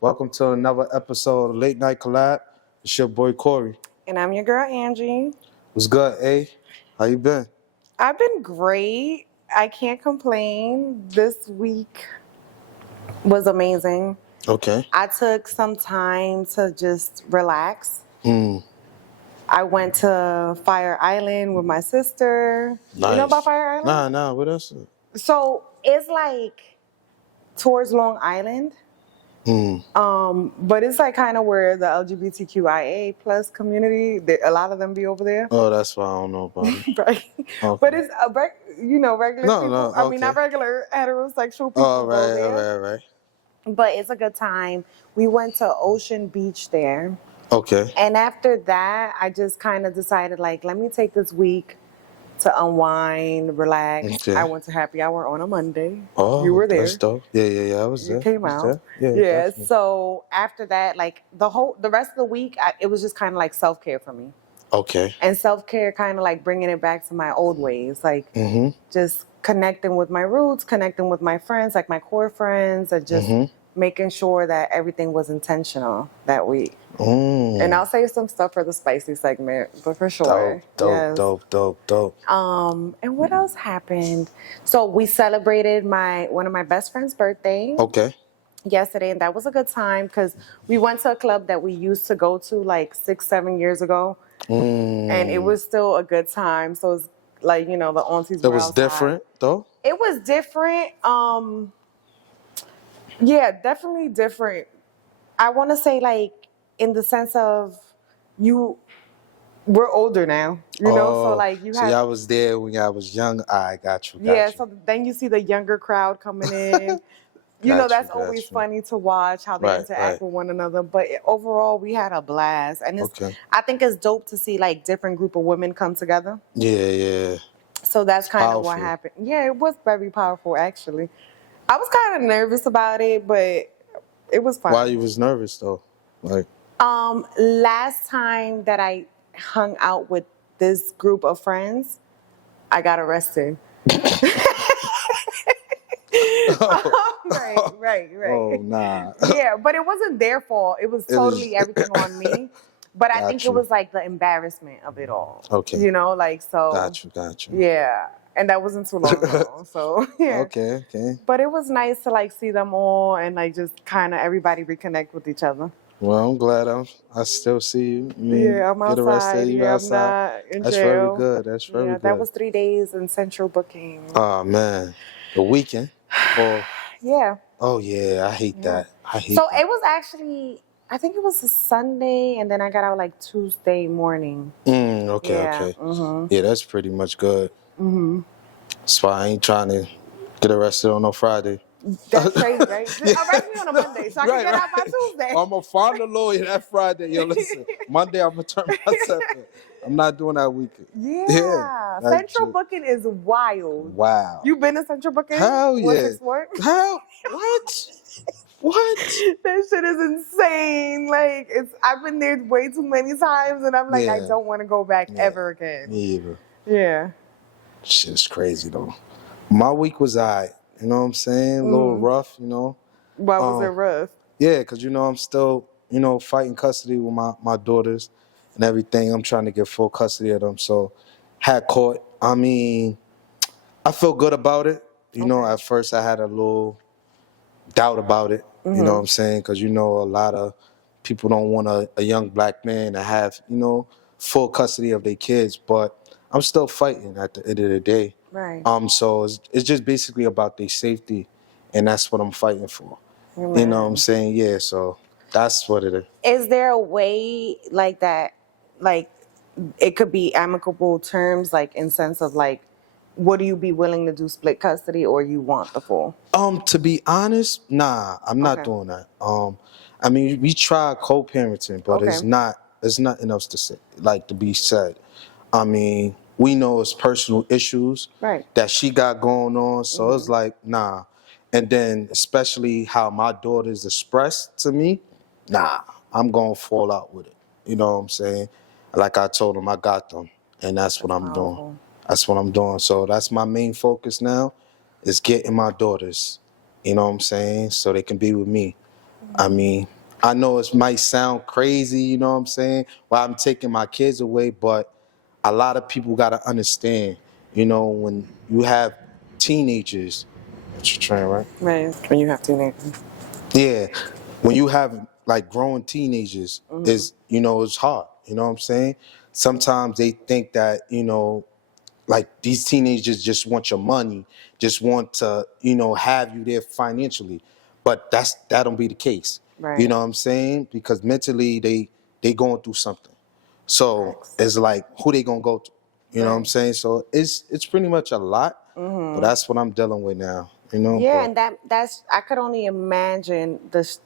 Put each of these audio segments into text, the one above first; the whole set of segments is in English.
Welcome to another episode of Late Nite Collab. It's your boy Corey. And I'm your girl, Angie. What's good, A? How you been? I've been great. I can't complain. This week was amazing. Okay. I took some time to just relax. Mm, I went to Fire Island with my sister. nice. You know about Fire Island? Nah, what else? So it's like towards Long Island. But it's like kind of where the LGBTQIA plus community, a lot of them be over there. Oh, that's why I don't know about it. Right. Okay. But it's regular people. No, I mean, not okay. regular heterosexual people All go there. right. But it's a good time. We went to Ocean Beach there. Okay. And after that, I just kind of decided, like, let me take this week to unwind, relax. Okay. I went to Happy Hour on a Monday. Oh, You were there. that's dope. Yeah. I was there. You came out. There. Yeah. Definitely. So after that, like the rest of the week, it was just kind of like self-care for me. Okay. And self-care kind of like bringing it back to my old ways, like just connecting with my roots, connecting with my friends, like my core friends, and just making sure that everything was intentional that week. And I'll save some stuff for the spicy segment, but for sure. Dope. And what else happened? So we celebrated one of my best friend's birthday. Okay. Yesterday, and that was a good time because we went to a club that we used to go to like 6-7 years ago. And it was still a good time. So it's like, the aunties were outside. Different though? It was different. Yeah, definitely different. I want to say like in the sense of we're older now, so like so y'all was there when y'all was young. I got you. So then you see the younger crowd coming in. That's always funny to watch how they interact with one another. But overall, we had a blast. And I think it's dope to see like different group of women come together. Yeah. So that's kind of what happened. Yeah, it was very powerful, actually. I was kind of nervous about it, but it was fun. Why you was nervous, though? Like, last time that I hung out with this group of friends, I got arrested. Right. Oh, nah. Yeah, but it wasn't their fault. It was totally everything on me. But I think it was like the embarrassment of it all. Okay. So. Got you. Yeah. And that wasn't too long ago. So, yeah. Okay. But it was nice to like see them all and like just kind of everybody reconnect with each other. Well, I'm glad I still see you. I'm outside. I'm not in That's jail. very good. That's very good. That was 3 days in central booking. Oh, man. The weekend? Yeah. Oh, yeah. I hate that. It was actually, I think it was a Sunday, and then I got out like Tuesday morning. Okay. Yeah, that's pretty much good. That's why I ain't trying to get arrested on no Friday. That's crazy, right? Just arrest me on a Monday so I can get out by Tuesday. I'm going to find a lawyer that Friday. Yo, listen, Monday I'm going to turn myself in. I'm not doing that weekend. Yeah. Central booking is wild. Wow. You been to central booking? Hell yeah. How? What? That shit is insane. Like, I've been there way too many times, and I'm like, I don't want to go back ever again. Me either. Yeah. Shit's crazy, though. My week was all right. You know what I'm saying? A little rough, Why was it rough? Yeah, because, I'm still, fighting custody with my daughters and everything. I'm trying to get full custody of them. So, had court. I mean, I feel good about it. At first I had a little doubt about it. You know what I'm saying? Because, a lot of people don't want a young black man to have, full custody of their kids. But I'm still fighting at the end of the day. Right. So it's just basically about their safety, and that's what I'm fighting for. Right. You know what I'm saying? Yeah, so that's what it is. Is there a way like that, like it could be amicable terms, like in sense of like, would you be willing to do split custody or you want the full? To be honest, nah, I'm not doing that. I mean, we tried co-parenting, but it's nothing else to say, to be said. I mean, we know it's personal issues that she got going on, so it's like, nah. And then especially how my daughters expressed to me, nah, I'm going to fall out with it. You know what I'm saying? Like I told them, I got them, and that's what I'm doing. That's what I'm doing. So that's my main focus now, is getting my daughters, you know what I'm saying, so they can be with me. I mean, I know it might sound crazy, you know what I'm saying? Why I'm taking my kids away, but a lot of people got to understand, you know, when you have teenagers, what you trying, right? Right. When you have teenagers. Yeah, when you have like growing teenagers, is you know it's hard. You know what I'm saying? Sometimes they think that like these teenagers just want your money, just want to have you there financially, but that don't be the case. You Right. know what I'm saying? Because mentally they going through something. So Facts. it's like who they gonna go to? You know what I'm Right. saying? So it's pretty much a lot, but that's what I'm dealing with now. Yeah, But and that's I could only imagine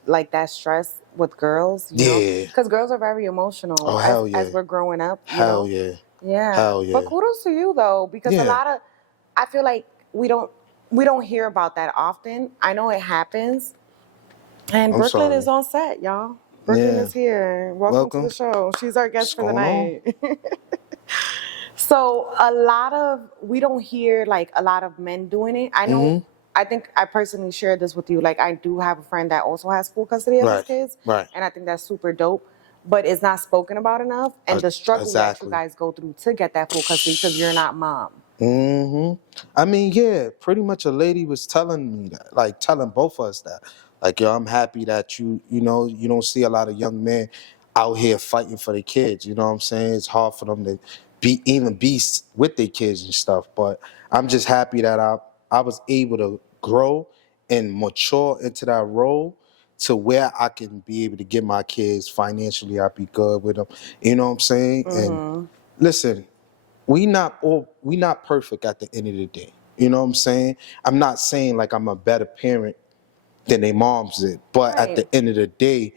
like that stress with girls, yeah. because girls are very Oh emotional hell as yeah. we're growing up, Hell yeah. Yeah, Hell but yeah. kudos to you though, because a Yeah. lot of I feel like we don't hear about that often. I know it happens, and I'm Brooklyn is sorry. on set, y'all. Brooklyn Yeah. is here. Welcome to the Welcome. show. She's our What's guest for the going on? night. So we don't hear like a lot of men doing it. I know, Mm-hmm. I think I personally shared this with you. Like I do have a friend that also has full custody of his Right. kids. Right. And I think that's super dope, but it's not spoken about enough. And the struggle that you Exactly. guys go through to get that full custody because you're not mom. Mm-hmm. I mean, yeah, pretty much a lady was telling me that, like telling both of us that. Like, yo, I'm happy that you don't see a lot of young men out here fighting for their kids. You know what I'm saying? It's hard for them to be with their kids and stuff. But I'm just happy that I was able to grow and mature into that role to where I can be able to get my kids financially. I'll be good with them. You know what I'm saying? And listen, we not perfect at the end of the day. You know what I'm saying? I'm not saying like I'm a better parent than their moms did, but at Right. the end of the day,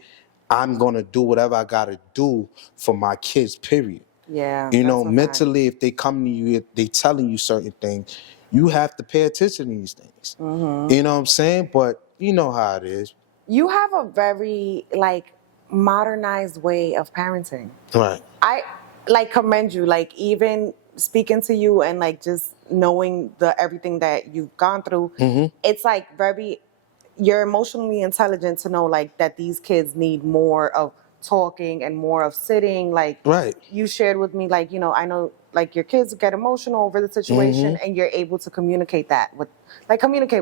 I'm gonna do whatever I gotta do for my kids. Period. Yeah, that's a fact. Mentally, if they come to you, if they telling you certain things, you have to pay attention to these things. You know what I'm saying? But you know how it is. You have a very like modernized way of parenting. Right. I like commend you, like even speaking to you and like just knowing the everything that you've gone through. It's like you're emotionally intelligent to know like that these kids need more of talking and more of sitting. Like Right. you shared with me, like, I know like your kids get emotional over the situation and you're able to communicate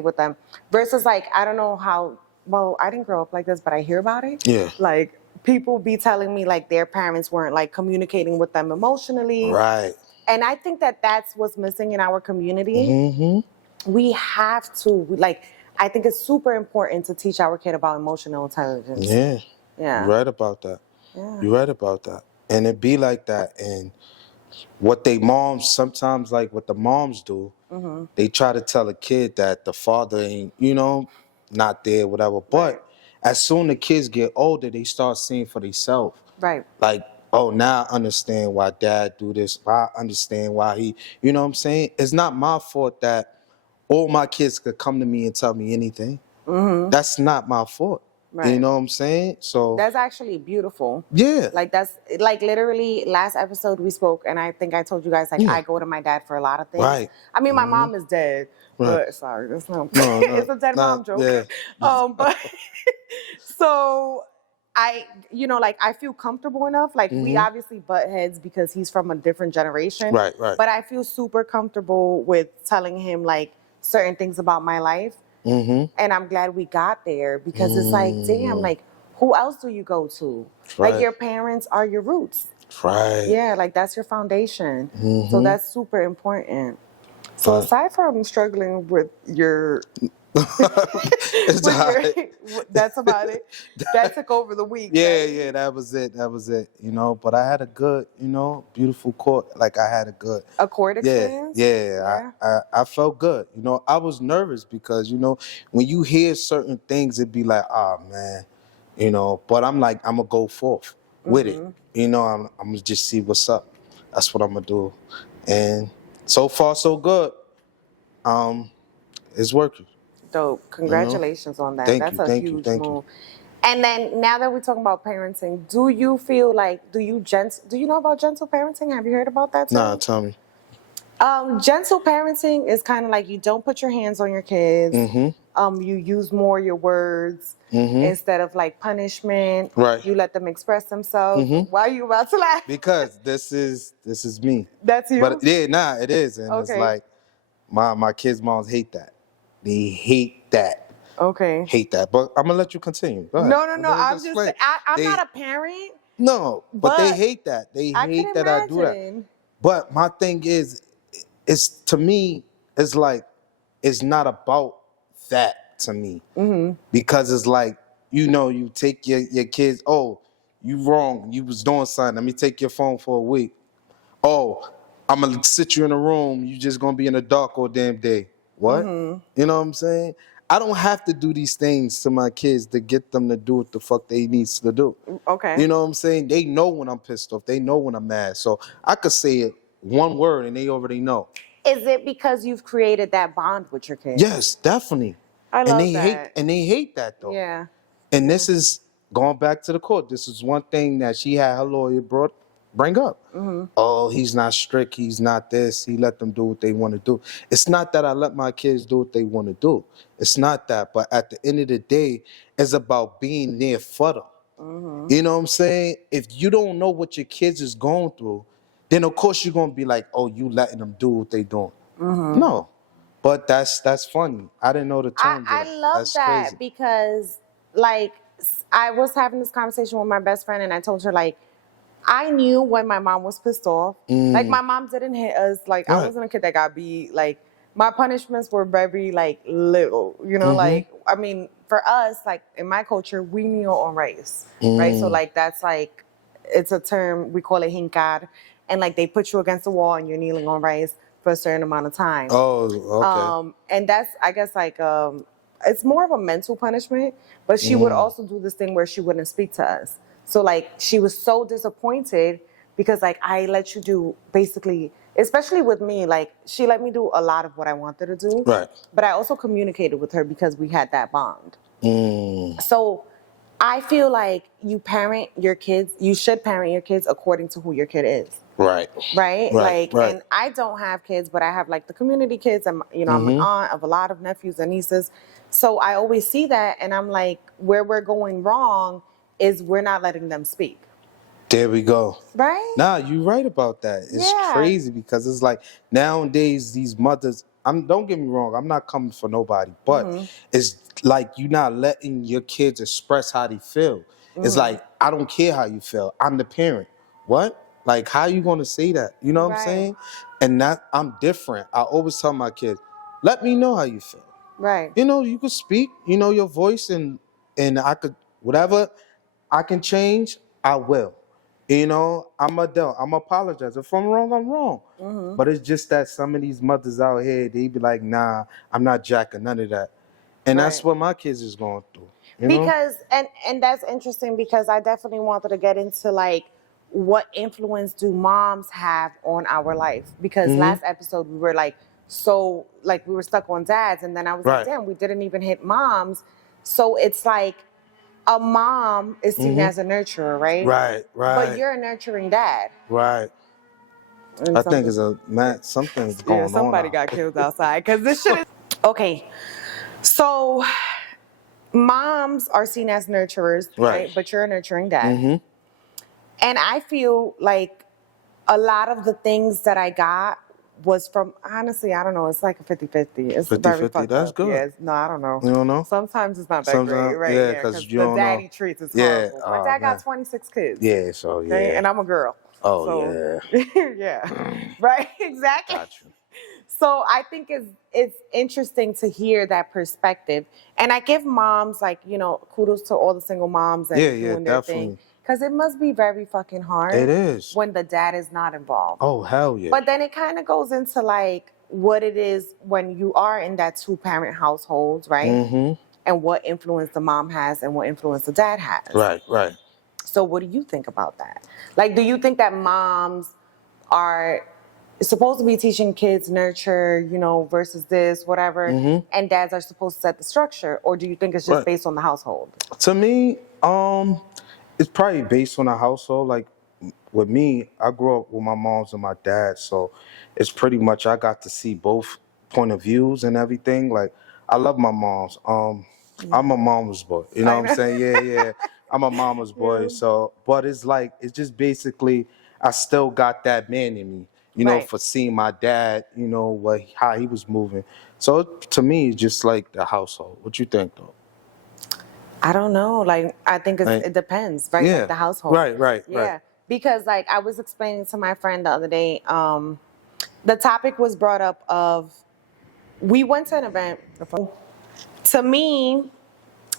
with them versus like, I don't know how, well, I didn't grow up like this, but I hear about it. Yeah. Like people be telling me like their parents weren't like communicating with them emotionally. Right. And I think that that's what's missing in our community. We have to, like, I think it's super important to teach our kid about emotional intelligence. Yeah. Yeah. You're right about that. Yeah. You're right about that. And it be like that. And what they moms sometimes, like what the moms do, they try to tell a kid that the father ain't, not there, whatever. Right. But as soon the kids get older, they start seeing for themselves. Right. Like, oh, now I understand why dad do this. I understand why he, you know what I'm saying? It's not my fault that all my kids could come to me and tell me anything. That's not my fault. You Right. know what I'm saying? So That's actually beautiful. yeah. Like that's like literally last episode we spoke and I think I told you guys like Yeah. I go to my dad for a lot of things. Right. I mean my mom is dead, Right. but sorry, that's not No, it's a dead nah, mom joke. yeah. But so I like I feel comfortable enough. Like we obviously butt heads because he's from a different generation. Right, right. But I feel super comfortable with telling him like certain things about my life. And I'm glad we got there because it's like, damn, like who else do you go to? Right. Like your parents are your roots. Right. Yeah, like that's your foundation. So that's super important. So aside from struggling with your It's all right. that's about it. That took over the week. Yeah, right? yeah, that was it. That was it. But I had a good, beautiful court. Like I had a good A court yeah, experience? yeah. I felt good. I was nervous because, when you hear certain things, it'd be like, oh man, but I'm like, I'm gonna go forth with it. I'm gonna just see what's up. That's what I'm gonna do. And so far so good. It's working. Dope. Congratulations on that. Thank That's you, a thank you, huge thank you. move. And then now that we're talking about parenting, do you feel like do you know about gentle parenting? Have you heard about that too? Nah, tell me. Gentle parenting is kind of like you don't put your hands on your kids. You use more your words instead of like punishment. Right. You let them express themselves. Why are you about to laugh? Because this is me. That's you? But yeah, nah, it is. And it's Okay. like my kids' moms hate that. They hate that. Okay. Hate that. But I'm gonna let you continue. Go ahead. No. I'm just Explain. I'm not a parent. No, but they hate that. They I hate can that I do that. imagine. But my thing is, it's to me, it's like it's not about that to me. Because it's like, you take your kids, oh, you wrong, you was doing something, let me take your phone for a week. Oh, I'm gonna sit you in a room, you just gonna be in the dark all damn day. What? You know what I'm saying? I don't have to do these things to my kids to get them to do what the fuck they needs to do. Okay. You know what I'm saying? They know when I'm pissed off. They know when I'm mad. So I could say it one word and they already know. Is it because you've created that bond with your kids? Yes, definitely. I and love they that. they hate that though. Yeah. And this is going back to the court. This is one thing that she had her lawyer bring up. Oh, he's not strict. He's not this. He let them do what they want to do. It's not that I let my kids do what they want to do. It's not that. But at the end of the day, it's about being there for them. You know what I'm saying? If you don't know what your kids is going through, then of course you're going to be like, oh, you letting them do what they doing. No. But that's funny. I didn't know the term. I love that's that crazy. because, like, I was having this conversation with my best friend, and I told her, like, I knew when my mom was pissed off. Like, my mom didn't hit us. Like, I wasn't a kid that got beat. Like, my punishments were very, like, little. Like, I mean, for us, like, in my culture, we kneel on rice, right? So, like, that's, like, it's a term, we call it hinkar. And, like, they put you against the wall, and you're kneeling on rice for a certain amount of time. Oh, okay. And that's, I guess, like, it's more of a mental punishment, but she would also do this thing where she wouldn't speak to us. So, like, she was so disappointed because, like, I let you do basically, especially with me, like, she let me do a lot of what I wanted to do. Right. But I also communicated with her because we had that bond. So I feel like you should parent your kids according to who your kid is. Right. Like, and I don't have kids, but I have, like, the community kids, and, I'm an aunt of a lot of nephews and nieces. So I always see that, and I'm like, where we're going wrong is we're not letting them speak. There we go. Right? Nah, you're right about that. It's crazy because it's like nowadays these mothers, don't get me wrong, I'm not coming for nobody, but it's like you're not letting your kids express how they feel. It's like, I don't care how you feel. I'm the parent. What? Like, how you going to say that? You know what I'm saying? And that I'm different. I always tell my kids, let me know how you feel. Right. You could speak, your voice, and I could, whatever I can change, I will. I'm adult. I'm apologize. If I'm wrong, I'm wrong. But it's just that some of these mothers out here, they be like, nah, I'm not jacking none of that. And that's what my kids is going through. Because, and that's interesting because I definitely wanted to get into, like, what influence do moms have on our life? Because last episode we were like, so, like, we were stuck on dads, and then I was like, damn, we didn't even hit moms. So it's like a mom is seen as a nurturer, right? Right. But you're a nurturing dad. Right. And I think it's something's going on. Somebody got killed outside because this shit is okay. So moms are seen as nurturers, right? But you're a nurturing dad. And I feel like a lot of the things that I got was from, honestly, I don't know, it's like a 50-50. It's 50-50, very fucked that's up. good. Yeah, no, I don't know. You don't know? Sometimes it's not that great, right? Yeah, because you the don't daddy know. treats is horrible. My dad got 26 kids. Yeah, so yeah. Okay? And I'm a girl. Oh, so, yeah. yeah. Right? Exactly. Got you. So I think it's interesting to hear that perspective. And I give moms, like, kudos to all the single moms and doing their thing. Because it must be very fucking hard. It is. When the dad is not involved. Oh, hell yeah. But then it kind of goes into, like, what it is when you are in that two-parent household, right? And what influence the mom has and what influence the dad has. Right. So what do you think about that? Like, do you think that moms are supposed to be teaching kids nurture, versus this, whatever, and dads are supposed to set the structure? Or do you think it's just based on the household? To me, it's probably based on a household. Like, with me, I grew up with my moms and my dad, so it's pretty much I got to see both point of views and everything. Like, I love my moms. I'm a mama's boy. You know what I'm saying? Yeah. I'm a mama's boy. Yeah. So, but it's like, it's just basically, I still got that man in me, Right. for seeing my dad, how he was moving. So to me, it's just like the household. What you think, though? I don't know. Like, I think Like, it depends, right? yeah. Like the household. Right. Yeah. Because like I was explaining to my friend the other day, the topic was brought up of, we went to an event. To me,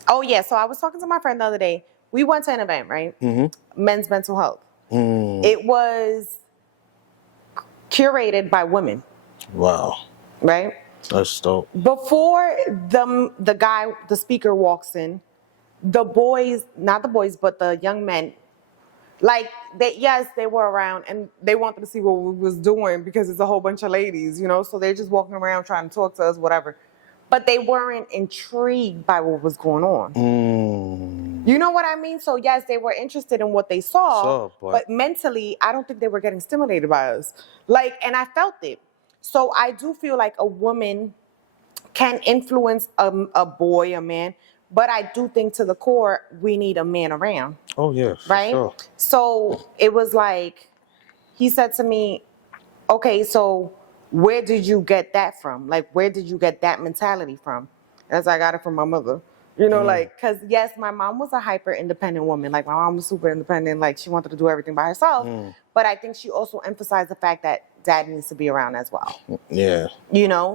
oh yeah, so I was talking to my friend the other day. We went to an event, right? Mm-hmm. Men's mental health. Mm. It was curated by women. Wow. Right? That's dope. Before the speaker walks in, the boys, not the boys, but the young men, like they were around and they wanted to see what we was doing because it's a whole bunch of ladies, so they're just walking around trying to talk to us, whatever. But they weren't intrigued by what was going on. Mm. You know what I mean? So yes, they were interested in what they saw, but mentally, I don't think they were getting stimulated by us. And I felt it. So I do feel like a woman can influence a boy, a man, but I do think to the core, we need a man around. Oh, yeah, right? Sure. So it was like, he said to me, okay, so where did you get that from? Like, where did you get that mentality from? As I got it from my mother. Because yes, my mom was a hyper independent woman. Like, my mom was super independent. Like, she wanted to do everything by herself. But I think she also emphasized the fact that dad needs to be around as well. Yeah.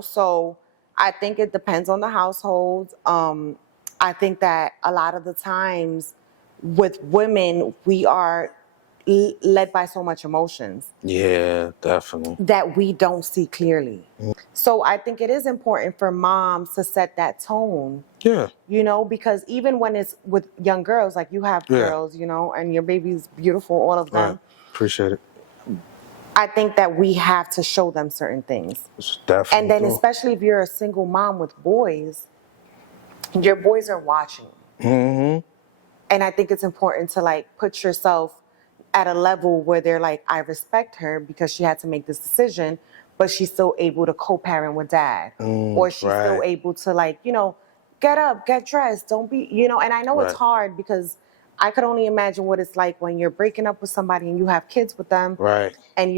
So I think it depends on the household. I think that a lot of the times with women, we are led by so much emotions. Yeah, definitely. That we don't see clearly. So I think it is important for moms to set that tone. Yeah. Because even when it's with young girls, like you have girls, and your baby's beautiful, all of them. Right. Appreciate it. I think that we have to show them certain things. Definitely. And then especially if you're a single mom with boys, your boys are watching. Mm-hmm. And I think it's important to put yourself at a level where they're like, I respect her because she had to make this decision, but she's still able to co-parent with dad. Or she's still able to get up, get dressed, don't be, and I know it's hard because I could only imagine what it's like when you're breaking up with somebody and you have kids with them. Right. And,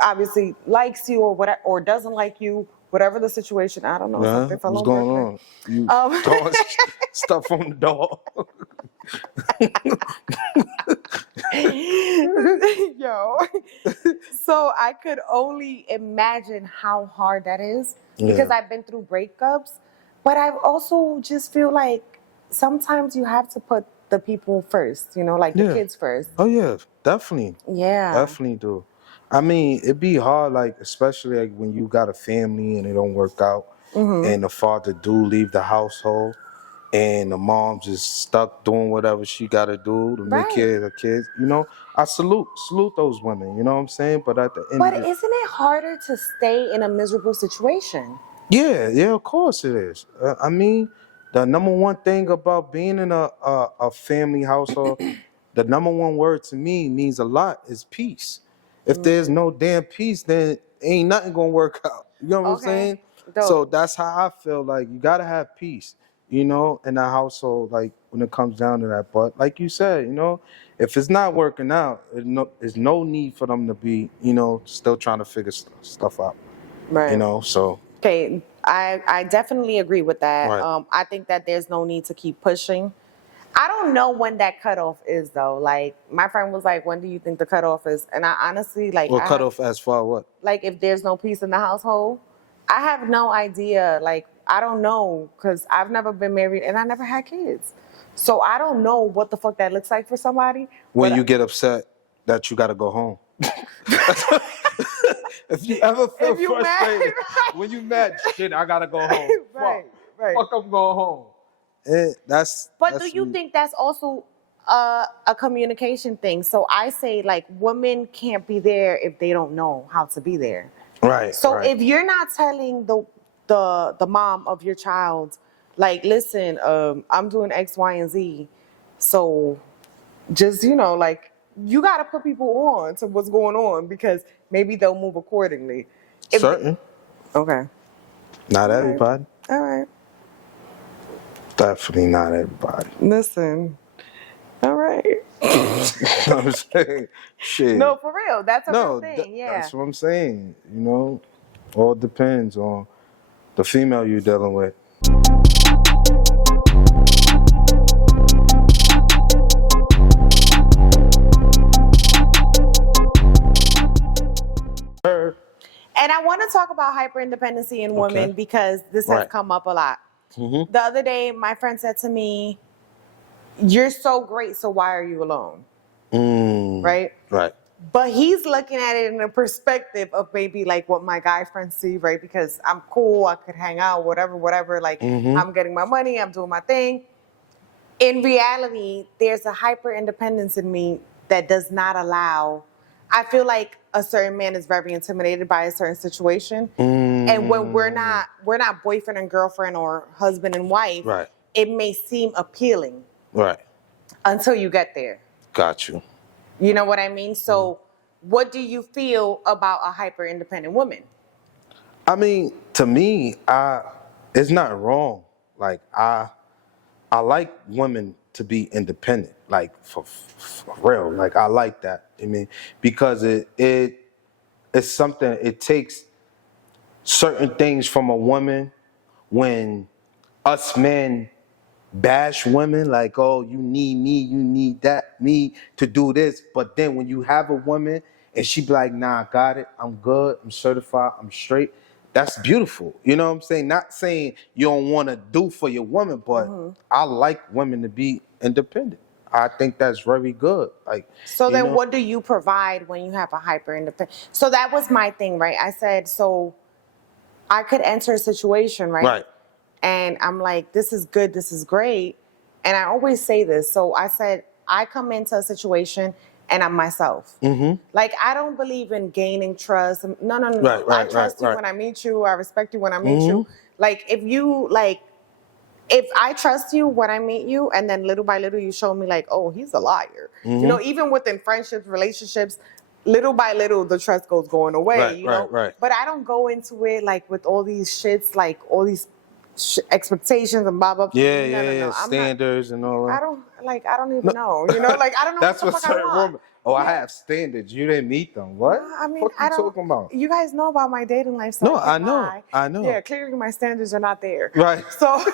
obviously likes you or whatever, or doesn't like you, whatever the situation. I don't know. Something fell what's going on? You throwing stuff on the door. Yo. So I could only imagine how hard that is because I've been through breakups, but I also just feel like sometimes you have to put the people first, the kids first. Oh yeah, definitely. Yeah. Definitely do. I mean, it'd be hard, especially when you got a family and it don't work out, and the father do leave the household, and the mom just stuck doing whatever she got to do to make care of the kids. I salute those women. You know what I'm saying? But at the end, but isn't it harder to stay in a miserable situation? Yeah, of course it is. I mean, the number one thing about being in a family household, the number one word to me means a lot is peace. If there's no damn peace, then ain't nothing gonna work out. You know what I'm saying? Dope. So that's how I feel. Like, you gotta have peace, in a household. Like, when it comes down to that. But like you said, if it's not working out, there's no need for them to be, still trying to figure stuff out. Right. So. Okay, I definitely agree with that. Right. I think that there's no need to keep pushing. I don't know when that cutoff is, though. Like, my friend was like, when do you think the cutoff is? And I honestly, Well, cutoff as far what? Like, if there's no peace in the household, I have no idea. Like, I don't know, because I've never been married and I never had kids. So I don't know what the fuck that looks like for somebody. When you get upset that you got to go home. If you ever feel frustrated, when you mad, shit, I got to go home. Right. Fuck, I'm going home. But do you think that's also a communication thing? So I say, women can't be there if they don't know how to be there. Right. So if you're not telling the mom of your child, listen, I'm doing X, Y, and Z, so just you got to put people on to what's going on because maybe they'll move accordingly. Certain. Okay. Not everybody. All right. Definitely not everybody. Listen. All right. I'm saying, shit. No, for real. That's a real No, thing. Yeah. that's what I'm saying. You know, all depends on the female you're dealing with. And I want to talk about hyper-independency in women because this has come up a lot. Mm-hmm. The other day, my friend said to me, "You're so great, so why are you alone?" Right? Right. But he's looking at it in a perspective of maybe like what my guy friends see, right? Because I'm cool, I could hang out, whatever. Like, I'm getting my money, I'm doing my thing. In reality, there's a hyper independence in me that does not allow. I feel like a certain man is very intimidated by a certain situation, and when we're not boyfriend and girlfriend or husband and wife, Right. It may seem appealing, Right. Until you get there. Got you. You know what I mean? So, what do you feel about a hyper independent woman? I mean, to me, it's not wrong. Like I like women to be independent, like for real. Like I like that. I mean, because it's something. It takes certain things from a woman when us men bash women like, oh, you need me, you need me to do this. But then when you have a woman and she be like, nah, I got it, I'm good, I'm certified, I'm straight, that's beautiful. You know what I'm saying? Not saying you don't want to do for your woman, but I like women to be independent. I think that's very good. Like, so then what do you provide when you have a hyper independent? So that was my thing, right? I said, so I could enter a situation, right? Right. And I'm like, this is good, this is great. And I always say this. So I said, I come into a situation and I'm myself. Like, I don't believe in gaining trust. No. Right, I trust you when I meet you. I respect you when I meet you. Like, if I trust you when I meet you, and then little by little you show me like, oh, he's a liar. You know, even within friendships, relationships, little by little the trust goes going away. Right. But I don't go into it like with all these shits, like all these expectations and blah blah. No. Standards and all that. I don't even know. You know, like I don't know. That's what the fuck I want. woman. Oh, I have standards. You didn't meet them. What? I mean, What you talking about? You guys know about my dating life. So No, I know. Yeah, clearly my standards are not there. Right. So,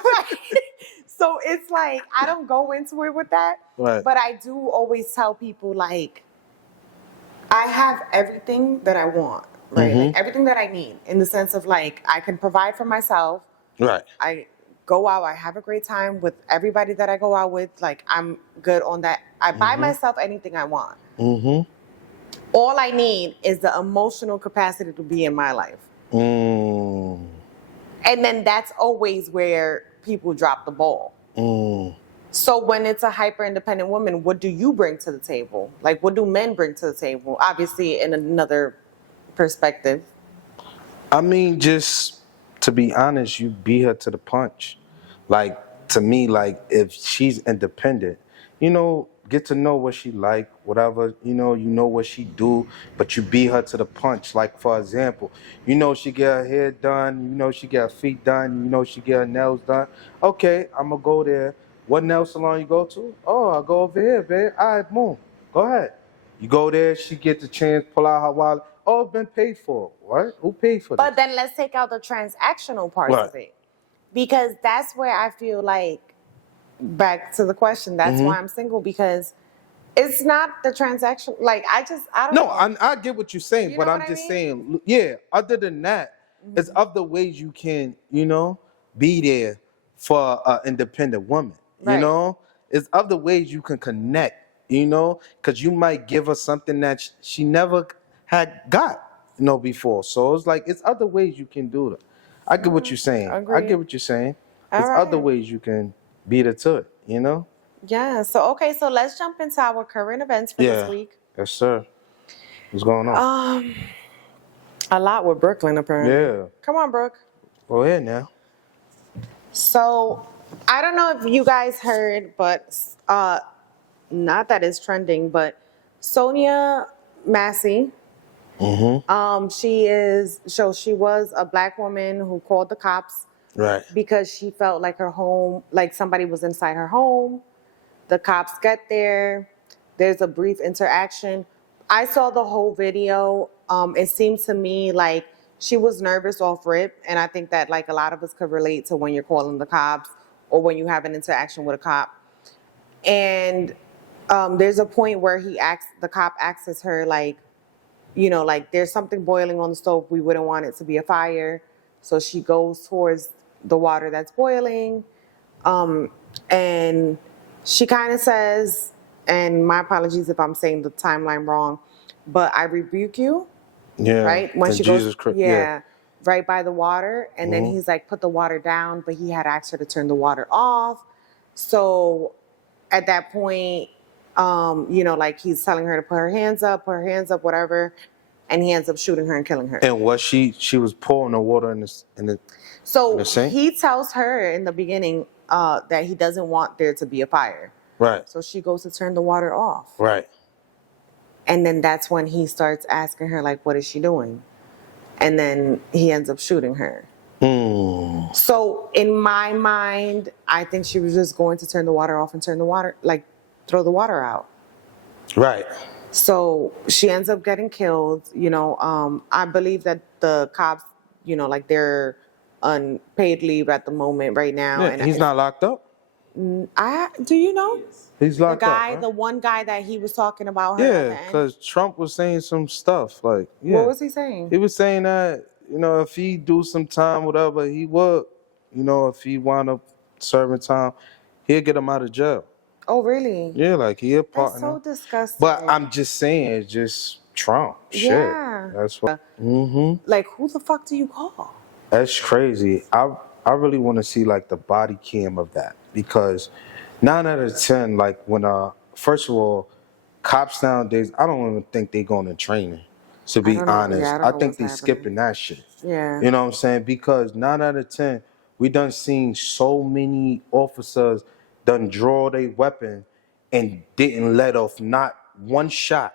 so it's like I don't go into it with that. Right. But I do always tell people like I have everything that I want, right? Like everything that I need in the sense of like I can provide for myself. Right. I go out, I have a great time with everybody that I go out with. Like I'm good on that. I buy myself anything I want. All I need is the emotional capacity to be in my life. And then that's always where people drop the ball. So when it's a hyper independent woman, what do you bring to the table? Like, what do men bring to the table? Obviously, in another perspective. I mean, just to be honest, you beat her to the punch. Like, to me, like, if she's independent, get to know what she like, whatever, you know what she do, but you beat her to the punch. Like, for example, she get her hair done, she get her feet done, she get her nails done. Okay, I'm gonna go there. What nail salon you go to? Oh, I'll go over here, babe. All right, boom. Go ahead. You go there, she gets the chance, pull out her wallet. Oh, it's been paid for. What? Who paid for this? But then let's take out the transactional parts of it. Because that's where I feel like, back to the question, that's why I'm single, because it's not the transaction. Like, I don't know. No, I get what you're saying, but I'm just saying, yeah, other than that, it's other ways you can, be there for an independent woman. Right. It's other ways you can connect, because you might give her something that she never had got, before. So it's like, it's other ways you can do that. I get what you're saying. Agreed. I get what you're saying. There's right. other ways you can beat her to it, Yeah. So let's jump into our current events for this week. Yes, sir. What's going on? A lot with Brooklyn, apparently. Yeah. Come on, Brooke. Go ahead now. So, I don't know if you guys heard, but not that it's trending, but Sonia Massey. Mm-hmm. She was a black woman who called the cops Right. Because she felt like her home, like somebody was inside her home. The cops get there. There's a brief interaction. I saw the whole video. It seemed to me like she was nervous off rip, and I think that like a lot of us could relate to when you're calling the cops or when you have an interaction with a cop. And there's a point where the cop asks her like, you know, like there's something boiling on the stove. We wouldn't want it to be a fire. So she goes towards the water that's boiling. And she kind of says, and my apologies if I'm saying the timeline wrong, but I rebuke you. Yeah. Right? When and she Jesus goes, Christ. yeah, right by the water. And then Mm-hmm. he's like, put the water down, but he had asked her to turn the water off. So at that point, you know, like he's telling her to put her hands up, whatever. And he ends up shooting her and killing her. And what she was pouring the water in the So sink? he tells her in the beginning that he doesn't want there to be a fire. Right. So she goes to turn the water off. Right. And then that's when he starts asking her, like, what is she doing? And then he ends up shooting her. Mm. So in my mind, I think she was just going to turn the water off and throw the water out. Right. So she ends up getting killed. You know, I believe that the cops, you know, like they're on paid leave at the moment right now. Yeah, and he's not locked up? Do you know? He's locked up, right? The one guy that he was talking about her. Yeah, because Trump was saying some stuff like, yeah. What was he saying? He was saying that, you know, if he do some time, whatever, he would, you know, if he wound up serving time, he'll get him out of jail. Oh, really? Yeah, like he a That's partner. so disgusting. But I'm just saying, it's just Trump. Yeah. Shit. That's what. Mm-hmm. Like, who the fuck do you call? That's crazy. I really want to see like the body cam of that, because 9 out of 10, like when first of all, cops nowadays, I don't even think they going to training. To be honest, Yeah, I think they skipping that shit. Yeah. You know what I'm saying? Because 9 out of 10, we done seen so many officers done draw their weapon and didn't let off not one shot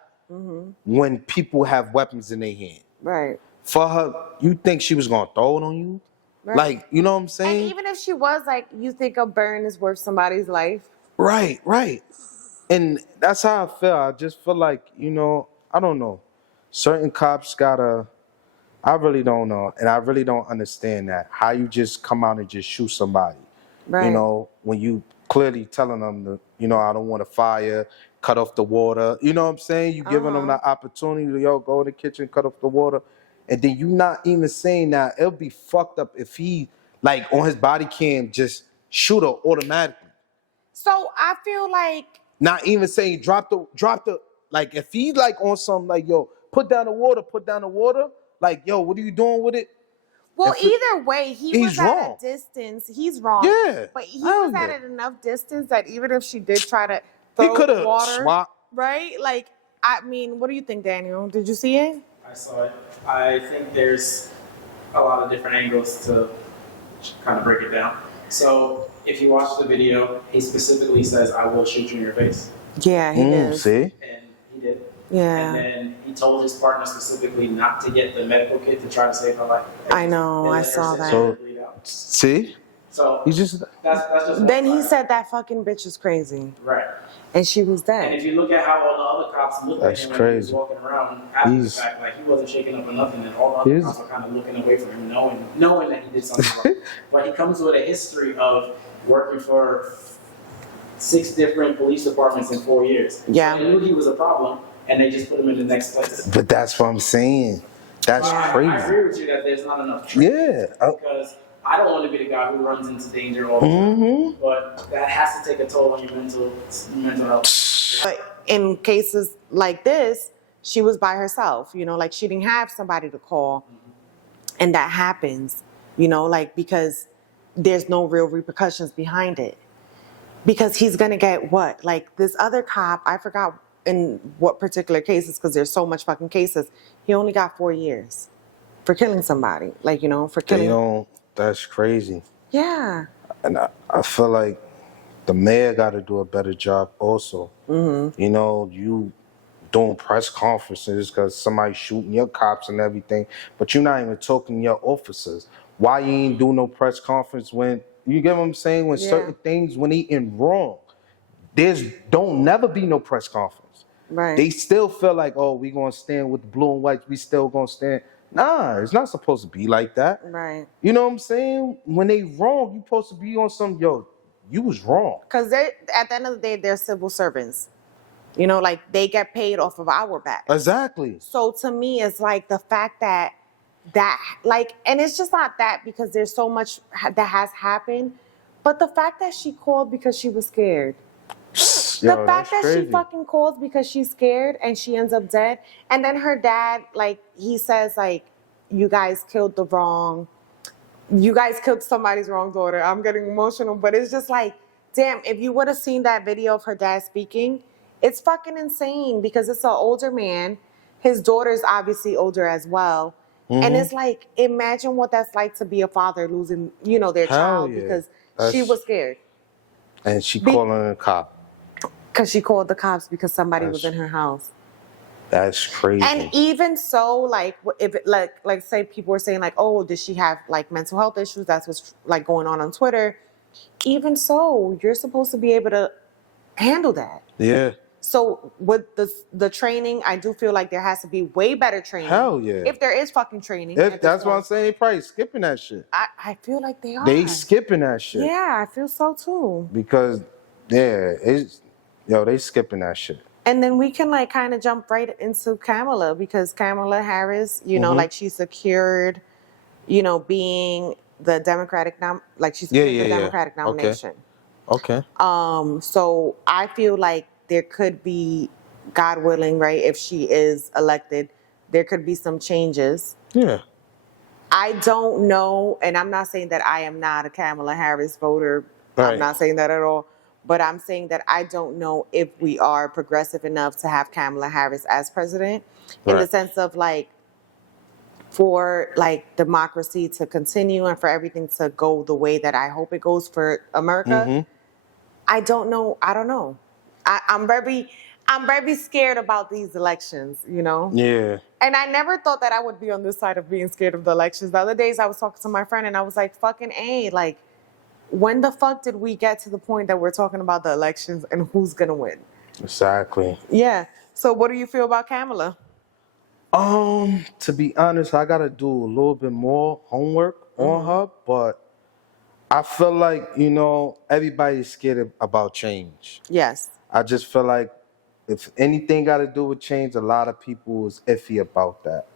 when people have weapons in their hand. Right. For her, you think she was gonna throw it on you? Right. Like, you know what I'm saying? And even if she was, like, you think a burn is worth somebody's life? Right, right. And that's how I feel. I just feel like, you know, I don't know. Certain cops I really don't know. And I really don't understand that. How you just come out and just shoot somebody. Right. You know, when you clearly telling them, you know, I don't want to fire, cut off the water. You know what I'm saying? You giving them the opportunity to, go in the kitchen, cut off the water. And then you not even saying that. It'll be fucked up if he, like, on his body cam, just shoot her automatically. So I feel like... Not even saying drop the, like, if he, like, on something, like, yo, put down the water. Like, yo, what are you doing with it? Well, either way, he was at a distance. He's wrong. Yeah. But he was at an enough distance that even if she did try to throw the water, swapped. right? Like, I mean, what do you think, Daniel? Did you see it? I saw it. I think there's a lot of different angles to kind of break it down. So if you watch the video, he specifically says, "I will shoot you in your face." Yeah, he did. See? And he did. Yeah. And then he told his partner specifically not to get the medical kit to try to save her life. I know, I saw that. So, see? So he just... that's just... Then he said that fucking bitch is crazy. Right. And she was dead. And if you look at how all the other cops looked at him when he was walking around after the fact, like he wasn't shaking up or nothing, and all the other cops were kind of looking away from him, knowing that he did something wrong. But he comes with a history of working for 6 different police departments in 4 years. Yeah. So they knew he was a problem, and they just put him in the next place. But that's what I'm saying. That's crazy. I agree with you that there's not enough training. Yeah. Because I don't want to be the guy who runs into danger all the time. But that has to take a toll on your mental health. But in cases like this, she was by herself, you know, like she didn't have somebody to call. And that happens, you know, like because there's no real repercussions behind it. Because he's going to get what? Like this other cop, I forgot in what particular cases, because there's so much fucking cases, he only got 4 years for killing somebody. Like, you know, for killing. That's crazy. Yeah. And I feel like the mayor got to do a better job also. You know, you doing press conferences because somebody's shooting your cops and everything, but you're not even talking to your officers. Why you ain't do no press conference when, you get what I'm saying? When certain things, when they in wrong, don't never be no press conference. Right. They still feel like, oh, we gonna stand with the blue and white. We still gonna stand. Nah, it's not supposed to be like that. Right. You know what I'm saying? When they wrong, you supposed to be on some, yo, you was wrong. Because at the end of the day, they're civil servants. You know, like they get paid off of our back. Exactly. So to me, it's like the fact that like, and it's just not that because there's so much that has happened, but the fact that she called because she was scared. Yo, the fact that she fucking calls because she's scared and she ends up dead. And then her dad, like, he says, like, you guys killed somebody's wrong daughter. I'm getting emotional, but it's just like, damn, if you would have seen that video of her dad speaking, it's fucking insane because it's an older man. His daughter's obviously older as well. Mm-hmm. And it's like, imagine what that's like to be a father losing, their child because she was scared. And she calling a cop. Because she called the cops because somebody was in her house. That's crazy. And even so, like, if it, like say people were saying like, oh, did she have like mental health issues? That's what's like going on Twitter. Even so, you're supposed to be able to handle that. Yeah. So with the training, I do feel like there has to be way better training. Hell yeah. If there is fucking training. If that's what I'm saying, they probably skipping that shit. I feel like they are. They skipping that shit. Yeah, I feel so too. Because, they skipping that shit. And then we can like kind of jump right into Kamala because Kamala Harris, like she secured, being the Democratic the Democratic nomination. Okay. So I feel like there could be, God willing, right, if she is elected, there could be some changes. Yeah. I don't know, and I'm not saying that I am not a Kamala Harris voter. Right. I'm not saying that at all. But I'm saying that I don't know if we are progressive enough to have Kamala Harris as president in the sense of like for like democracy to continue and for everything to go the way that I hope it goes for America. Mm-hmm. I don't know. I'm very scared about these elections, Yeah. And I never thought that I would be on this side of being scared of the elections. The other days I was talking to my friend and I was like, fucking A, like, when the fuck did we get to the point that we're talking about the elections and who's gonna win? Exactly. Yeah. So what do you feel about Kamala? To be honest, I gotta do a little bit more homework on her, but I feel like, everybody's scared about change. Yes. I just feel like if anything got to do with change, a lot of people is iffy about that.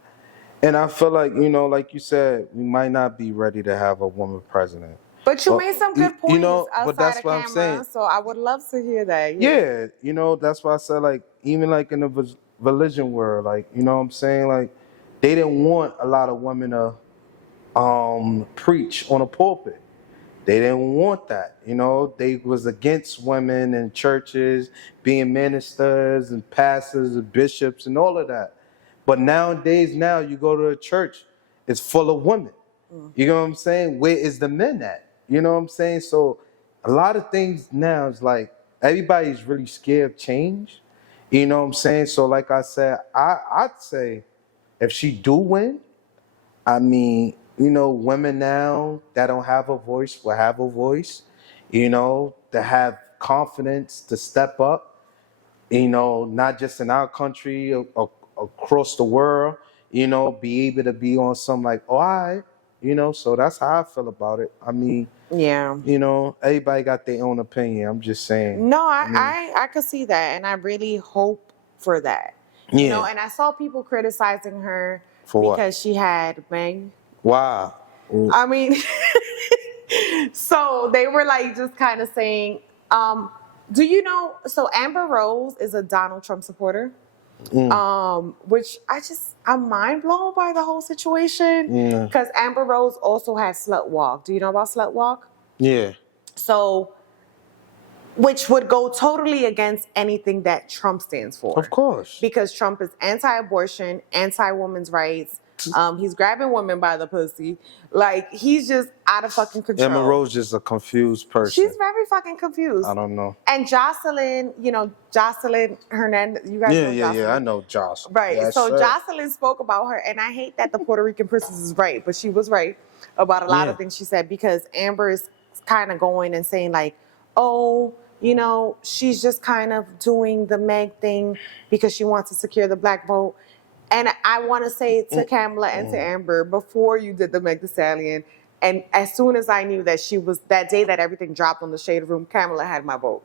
And I feel like, like you said, we might not be ready to have a woman president. But you made some good points outside but that's of what camera, I'm saying. So I would love to hear that. Yeah, that's why I said, like, even like in the religion world, like, what I'm saying? Like, they didn't want a lot of women to preach on a pulpit. They didn't want that, They was against women in churches, being ministers and pastors and bishops and all of that. But nowadays, you go to a church, it's full of women. You know what I'm saying? Where is the men at? You know what I'm saying? So a lot of things now is like everybody's really scared of change. You know what I'm saying? So like I said, I'd say if she do win, I mean, women now that don't have a voice will have a voice, to have confidence to step up, not just in our country, across the world, be able to be on some like, all right, so that's how I feel about it. I mean, yeah, everybody got their own opinion. I'm just saying. No, I could see that, and I really hope for that. Yeah. And I saw people criticizing her because she had Meg. Wow. Ooh. I mean, so they were like just kind of saying, do you know, so Amber Rose is a Donald Trump supporter, which I'm mind blown by the whole situation because Amber Rose also has Slut Walk. Do you know about Slut Walk? Yeah. So, which would go totally against anything that Trump stands for. Of course. Because Trump is anti-abortion, anti-women's rights, He's grabbing women by the pussy. Like, he's just out of fucking control. Emma Rose just a confused person. She's very fucking confused. I don't know. And Jocelyn, Jocelyn Hernandez, you guys know Jocelyn? Yeah, I know Jocelyn. Right. Yes, so sir. Jocelyn spoke about her, and I hate that the Puerto Rican princess is right, but she was right about a lot of things she said, because Amber is kind of going and saying like, oh, she's just kind of doing the Meg thing because she wants to secure the black vote. And I want to say to Kamala and to Amber, before you did the Meg Thee Stallion, and as soon as I knew that she was, that day that everything dropped on the Shade Room, Kamala had my vote.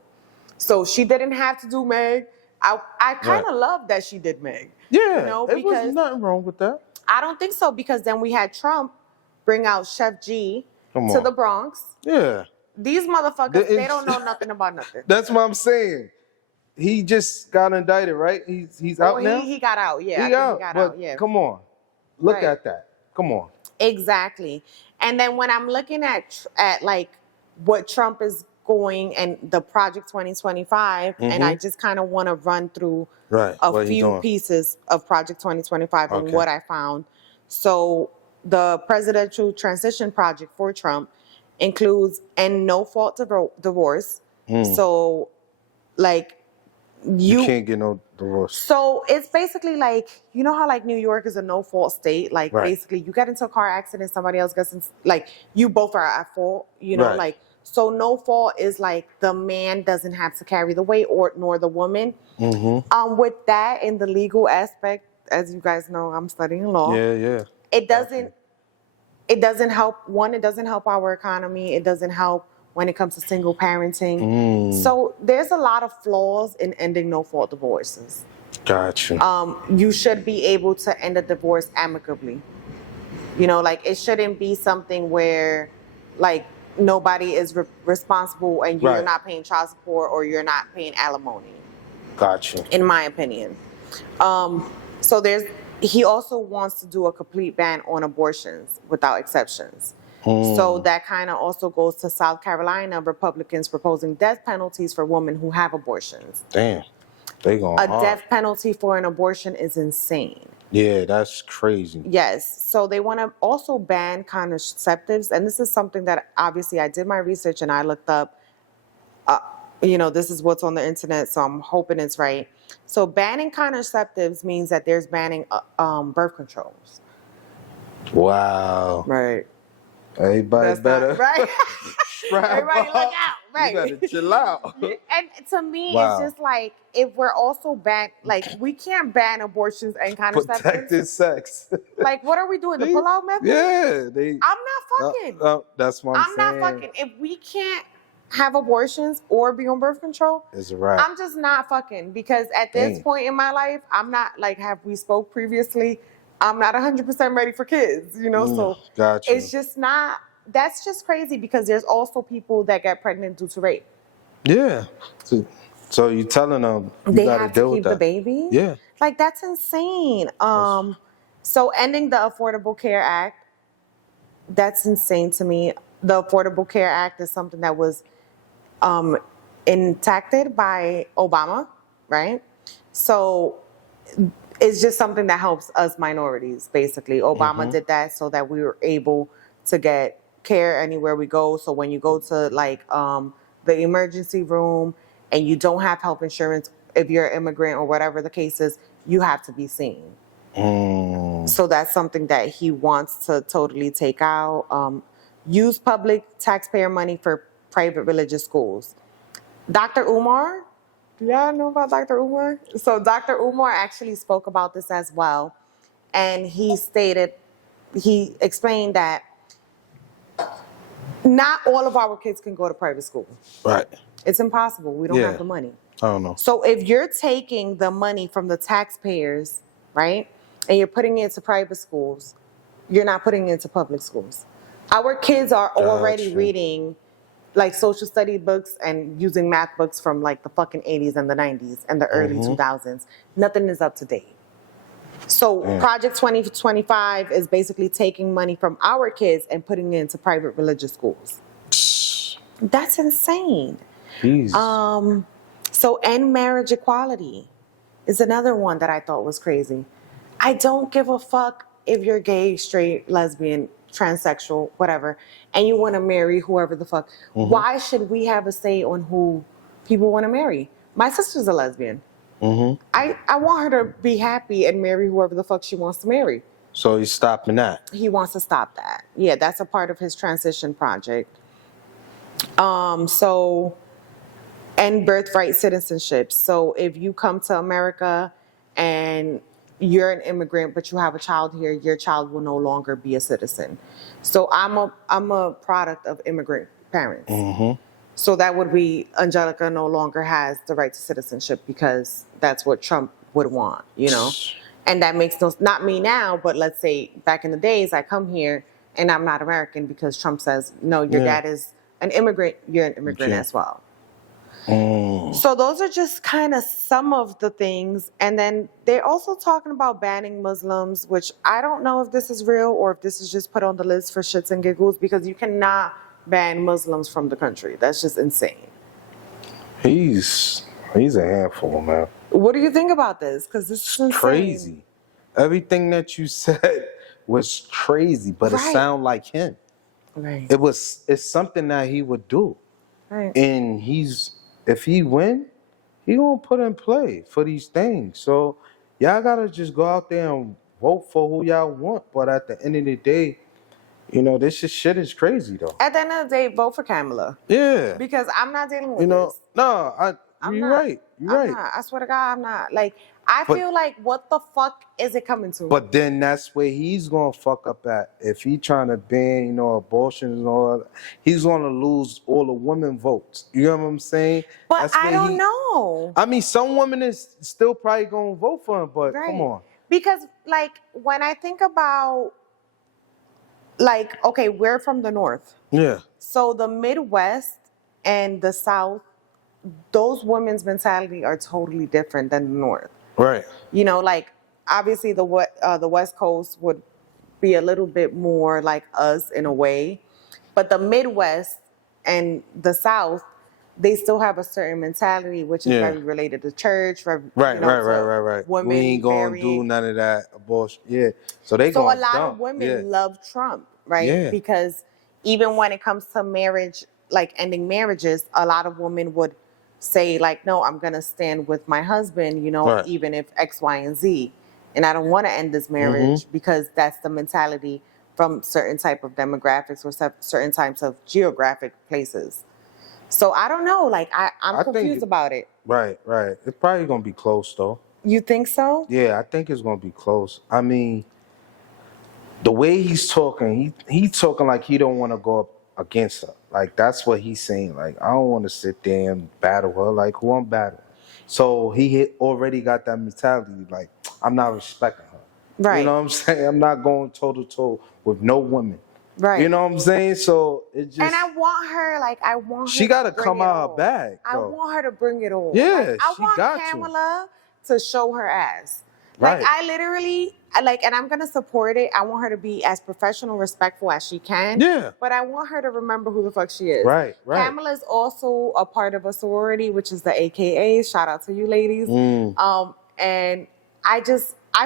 So she didn't have to do Meg. I kind of love that she did Meg. Yeah, there was nothing wrong with that. I don't think so, because then we had Trump bring out Chef G to the Bronx. Yeah. These motherfuckers, they don't know nothing about nothing. That's what I'm saying. He just got indicted, right? He's out now? He got out, yeah. He got out, yeah. Come on. Look at that. Come on. Exactly. And then when I'm looking at like what Trump is going and the Project 2025, and I just kind of want to run through a few pieces of Project 2025 and what I found. So the Presidential Transition Project for Trump includes end no-fault divorce. So, like, you can't get no divorce. So it's basically like, you know how like New York is a no-fault state? Like, basically, you get into a car accident, somebody else gets in, like, you both are at fault, like, so no fault is like the man doesn't have to carry the weight, nor the woman. With that, in the legal aspect, as you guys know, I'm studying law. Yeah. It doesn't help. One, it doesn't help our economy. It doesn't help when it comes to single parenting. So there's a lot of flaws in ending no-fault divorces. Gotcha. You should be able to end a divorce amicably. Like, it shouldn't be something where, like, nobody is responsible and you're not paying child support or you're not paying alimony. Gotcha. In my opinion. So he also wants to do a complete ban on abortions without exceptions. So that kind of also goes to South Carolina, Republicans proposing death penalties for women who have abortions. Damn. They going hard. Death penalty for an abortion is insane. Yeah, that's crazy. Yes. So they want to also ban contraceptives. And this is something that obviously I did my research and I looked up. This is what's on the internet, so I'm hoping it's right. So banning contraceptives means that there's banning birth controls. Wow. Right. Everybody better. Right. Everybody look out. Right. You better chill out. And to me, it's just like, if we're also we can't ban abortions and contraceptives. Protected sex. Like, what are we doing? The pull-out method? Yeah. I'm not fucking. That's what I'm saying. I'm not fucking. If we can't have abortions or be on birth control, it's a wrap. I'm just not fucking, because at this point in my life, I'm not, like, have we spoke previously, I'm not 100% ready for kids, so gotcha. It's just not, that's just crazy, because there's also people that get pregnant due to rape. Yeah. So you telling them they have to keep the baby? Yeah. Like, that's insane. So ending the Affordable Care Act, that's insane to me. The Affordable Care Act is something that was enacted by Obama, right? So it's just something that helps us minorities, basically. Obama did that so that we were able to get care anywhere we go. So when you go to, like, the emergency room and you don't have health insurance, if you're an immigrant or whatever the case is, you have to be seen. So that's something that he wants to totally take out. Use public taxpayer money for private religious schools. Dr. Umar, do y'all know about Dr. Umar? So Dr. Umar actually spoke about this as well. And he explained that not all of our kids can go to private school. Right. It's impossible. We don't have the money. I don't know. So if you're taking the money from the taxpayers, right, and you're putting it into private schools, you're not putting it into public schools. Our kids are already reading, like, social study books and using math books from, like, the fucking 80s and the 90s and the early 2000s. Nothing is up to date. So Project 2025 is basically taking money from our kids and putting it into private religious schools. That's insane. Jeez. So end marriage equality is another one that I thought was crazy. I don't give a fuck if you're gay, straight, lesbian, transsexual, whatever, and you want to marry whoever the fuck, why should we have a say on who people want to marry? My sister's a lesbian. I want her to be happy and marry whoever the fuck she wants to marry. So he's stopping that. He wants to stop that. Yeah, that's a part of his transition project. And birthright citizenship. So if you come to America and you're an immigrant, but you have a child here, your child will no longer be a citizen. So I'm a product of immigrant parents. So that would be Angelica no longer has the right to citizenship because that's what Trump would want, you know? And that makes not me now, but let's say back in the days, I come here and I'm not American because Trump says, no, your dad is an immigrant, you're an immigrant as well. So those are just kind of some of the things. And then they're also talking about banning Muslims, which I don't know if this is real or if this is just put on the list for shits and giggles, because you cannot ban Muslims from the country. That's just insane. He's a handful, man. What do you think about this? Because this is insane. Crazy. Everything that you said was crazy, but it sounded like him. Right. It's something that he would do. Right. And if he win, he gonna put in play for these things. So y'all gotta just go out there and vote for who y'all want. But at the end of the day, you know, this shit is crazy though. At the end of the day, vote for Kamala. Yeah. Because I'm not dealing with this. No, you're right. You're right. Not. I swear to God, I'm not. Like, I feel like, what the fuck is it coming to? But then that's where he's gonna fuck up at. If he trying to ban, you know, abortions and all that, he's gonna lose all the women votes. You know what I'm saying? But I don't know. I mean, some women is still probably gonna vote for him, but come on. Because, like, when I think about, like, okay, we're from the North. Yeah. So the Midwest and the South, those women's mentality are totally different than the North. Right. You know, like, obviously the West Coast would be a little bit more like us in a way, but the Midwest and the South, they still have a certain mentality, which is very related to church. Right. Women we ain't gonna do none of that abortion. Yeah. So a lot of women love Trump, right? Yeah. Because even when it comes to marriage, like ending marriages, a lot of women would say, like, no, I'm going to stand with my husband, you know, even if X, Y, and Z. And I don't want to end this marriage because that's the mentality from certain type of demographics or certain types of geographic places. So I don't know. Like, I'm confused about it. Right. It's probably going to be close, though. You think so? Yeah, I think it's going to be close. I mean, the way he's talking, he's talking like he don't want to go up against her. Like, that's what he's saying. Like, I don't want to sit there and battle her. Like, who I'm battling? So he already got that mentality. Like, I'm not respecting her. Right. You know what I'm saying? I'm not going toe-to-toe with no woman. Right. You know what I'm saying? So it just... And I want her, she got to come out her bag. I want her to bring it all. Yeah, like, I want Kamala to show her ass. Like, I literally, like, and I'm going to support it. I want her to be as professional, respectful as she can. Yeah. But I want her to remember who the fuck she is. Right. Kamala is also a part of a sorority, which is the AKA. Shout out to you ladies. And I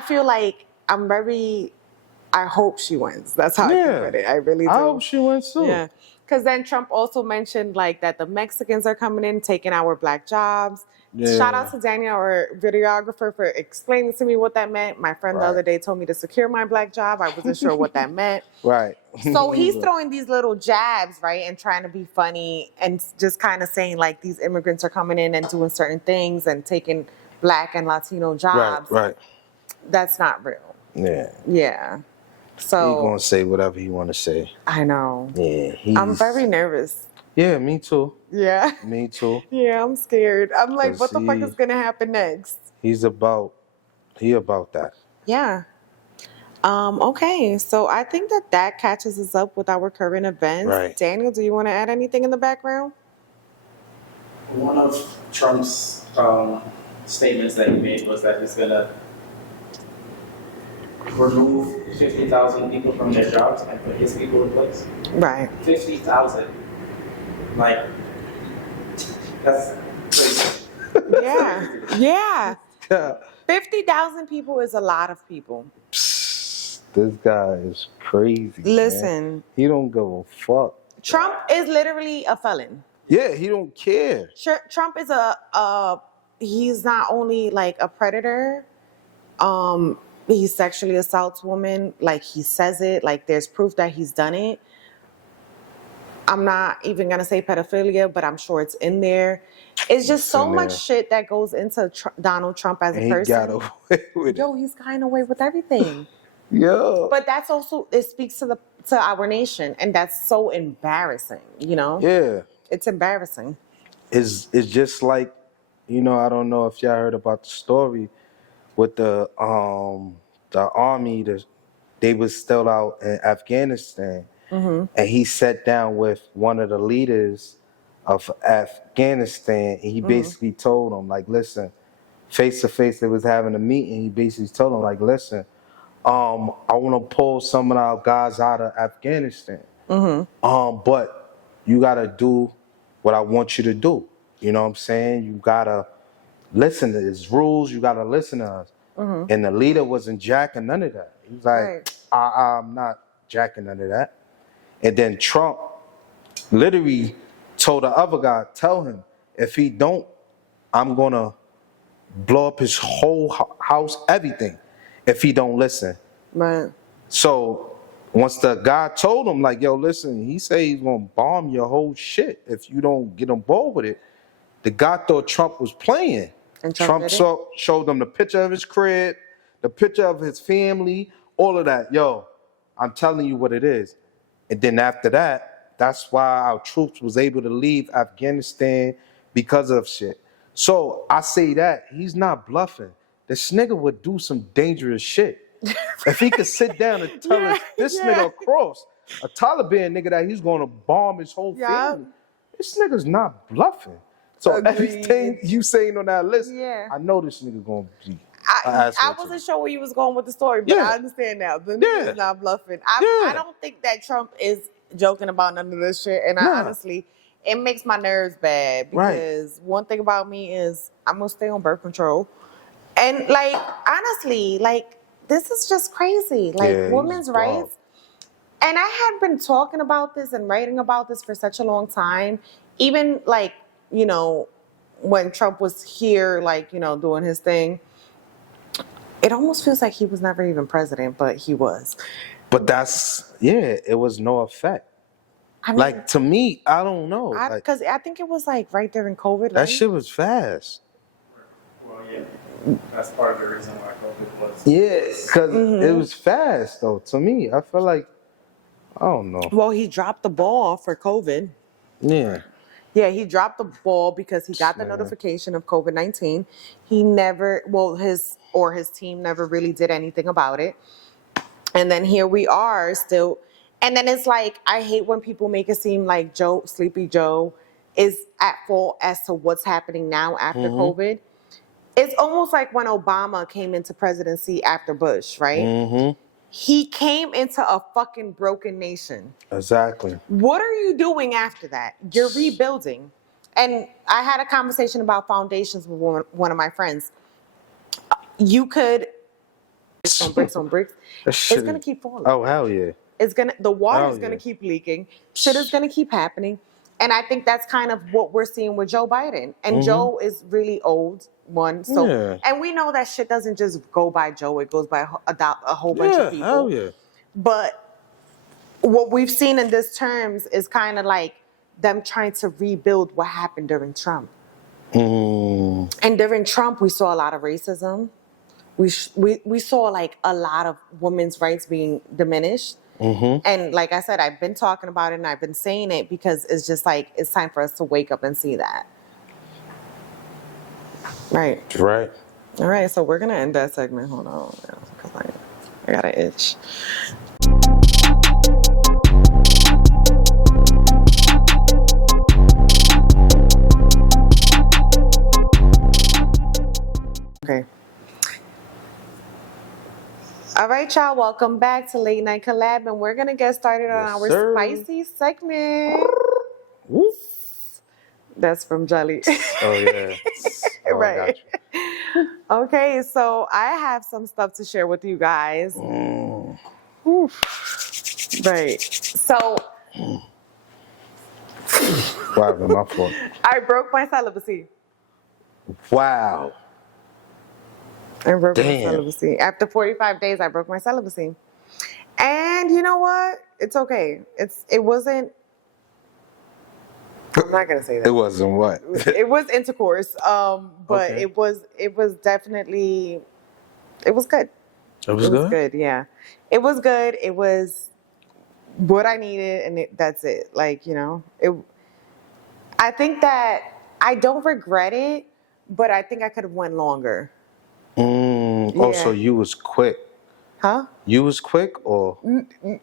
feel like I hope she wins. That's how I can put it. I really do. I hope she wins too. Yeah. Because then Trump also mentioned, like, that the Mexicans are coming in, taking our black jobs. Yeah. Shout out to Daniel, our videographer, for explaining to me what that meant. My friend the other day told me to secure my black job. I wasn't sure what that meant. Right. So he's throwing these little jabs, right, and trying to be funny and just kind of saying, like, these immigrants are coming in and doing certain things and taking black and Latino jobs. Right. That's not real. Yeah. Yeah. So he's gonna say whatever he want to say. I know. Yeah. I'm very nervous. Yeah, me too. Yeah. Me too. Yeah, I'm scared. I'm like, what the fuck is gonna happen next? He about that. Yeah. Okay, so I think that catches us up with our current events. Right. Daniel, do you want to add anything in the background? One of Trump's statements that he made was that he's gonna remove 50,000 people from their jobs and put his people in place. Right. 50,000. Like, that's crazy. Yeah. 50,000 people is a lot of people. This guy is crazy. Listen. Man. He don't give a fuck. Trump is literally a felon. Yeah, he don't care. Trump is he's not only like a predator, he sexually assaults women, like he says it, like there's proof that he's done it. I'm not even gonna say pedophilia, but I'm sure it's in there. It's just so much shit that goes into Donald Trump as a person. He got away with it. Yo, he's gotten away with everything. Yeah. But that's also, it speaks to our nation, and that's so embarrassing, you know? Yeah. It's embarrassing. It's just like, you know, I don't know if y'all heard about the story with the army. They was still out in Afghanistan, and he sat down with one of the leaders of Afghanistan, and he basically told him, like, listen, face to face, they was having a meeting. He basically told him, like, listen, I want to pull some of our guys out of Afghanistan, but you gotta do what I want you to do. You know what I'm saying? You gotta listen to his rules. You gotta listen to us. And the leader wasn't jacking none of that. He was like, I'm not jacking none of that. And then Trump literally told the other guy, tell him, if he don't, I'm gonna blow up his whole house, everything, if he don't listen. Right. So once the guy told him, like, yo, listen, he said he's gonna bomb your whole shit if you don't get on board with it. The guy thought Trump was playing. And Trump showed them the picture of his crib, the picture of his family, all of that. Yo, I'm telling you what it is. And then after that, that's why our troops was able to leave Afghanistan because of shit. So I say that he's not bluffing. This nigga would do some dangerous shit. If he could sit down and tell us this nigga across, a Taliban nigga, that he's gonna bomb his whole family. This nigga's not bluffing. So everything you saying on that list, I know this nigga gonna be. I wasn't sure where you was going with the story, but I understand now. The nigga is not bluffing. I don't think that Trump is joking about none of this shit. And I honestly, it makes my nerves bad because one thing about me is I'm gonna stay on birth control. And like, honestly, like, this is just crazy. Like, women's rights. And I had been talking about this and writing about this for such a long time. Even like, you know, when Trump was here, like, you know, doing his thing, it almost feels like he was never even president, but he was. But that's, it was no effect. I mean, like, to me, I don't know. Because I think it was like right during COVID. That shit was fast. Well, yeah. That's part of the reason why COVID was. Yeah, because it was fast, though, to me. I feel like, I don't know. Well, he dropped the ball for COVID. Yeah. Yeah, he dropped the ball because he got the notification of COVID-19. He never, his team never really did anything about it. And then here we are still. And then it's like, I hate when people make it seem like Sleepy Joe is at fault as to what's happening now after COVID. It's almost like when Obama came into presidency after Bush, right? He came into a fucking broken nation. Exactly. What are you doing after that? You're rebuilding. And I had a conversation about foundations with one of my friends. You could bricks on bricks. It's gonna keep falling. Oh, hell yeah. The water is gonna keep leaking. Shit is gonna keep happening. And I think that's kind of what we're seeing with Joe Biden. And Joe is really old, So, and we know that shit doesn't just go by Joe. It goes by a whole bunch of people. Hell yeah. But what we've seen in this terms is kind of like them trying to rebuild what happened during Trump. And during Trump, we saw a lot of racism. We saw like a lot of women's rights being diminished. And like I said, I've been talking about it and I've been saying it because it's just like, it's time for us to wake up and see that. Right. All right, so we're going to end that segment. Hold on. Because I got an itch. Okay. All right, y'all. Welcome back to Late Nite Collab, and we're gonna get started on our spicy segment. That's from Jelly. Oh yeah. Right. Okay, so I have some stuff to share with you guys. Right. So. Wow, my fault. I broke my celibacy. Wow. I broke my Damn. celibacy. After 45 days, I broke my celibacy. And you know what? It's okay. It wasn't. I'm not gonna say that. It wasn't what? It was intercourse. But Okay. it was definitely. It was good. It was good? Good, yeah. It was good. It was what I needed, and that's it. Like, you know, I think that I don't regret it, but I think I could have went longer. Yeah. Oh, so you was quick. Huh? You was quick, or?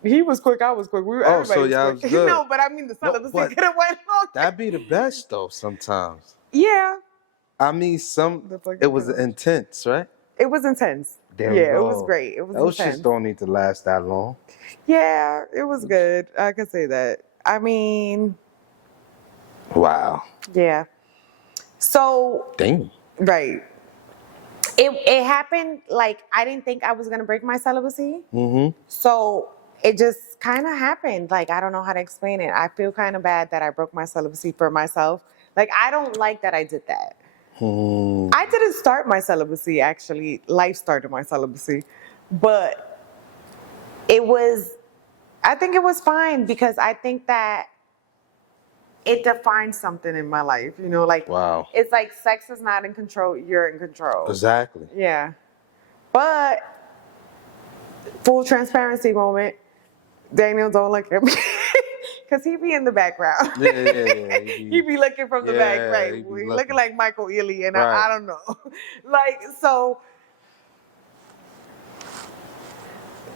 He was quick, I was quick. So y'all was good. No, but I mean the celibacy could have went longer. That'd be the best, though, sometimes. Yeah. I mean, it was intense, right? It was intense. There yeah, it was great. It was Those intense. shits don't need to last that long. Yeah, it was good. I could say that. I mean... Wow. Yeah. So... Damn. Right. It happened, like, I didn't think I was going to break my celibacy. Mm-hmm. So it just kind of happened. Like, I don't know how to explain it. I feel kind of bad that I broke my celibacy for myself. Like, I don't like that I did that. I didn't start my celibacy, actually. Life started my celibacy. But I think it was fine because I think that it defines something in my life, you know, like, wow. It's like sex is not in control, you're in control. Exactly. Yeah. But, full transparency moment, Daniel don't look at me. Because he be in the background. Yeah. He be looking from the back, right? He looking like Michael Ealy, and right. I don't know. Like, so,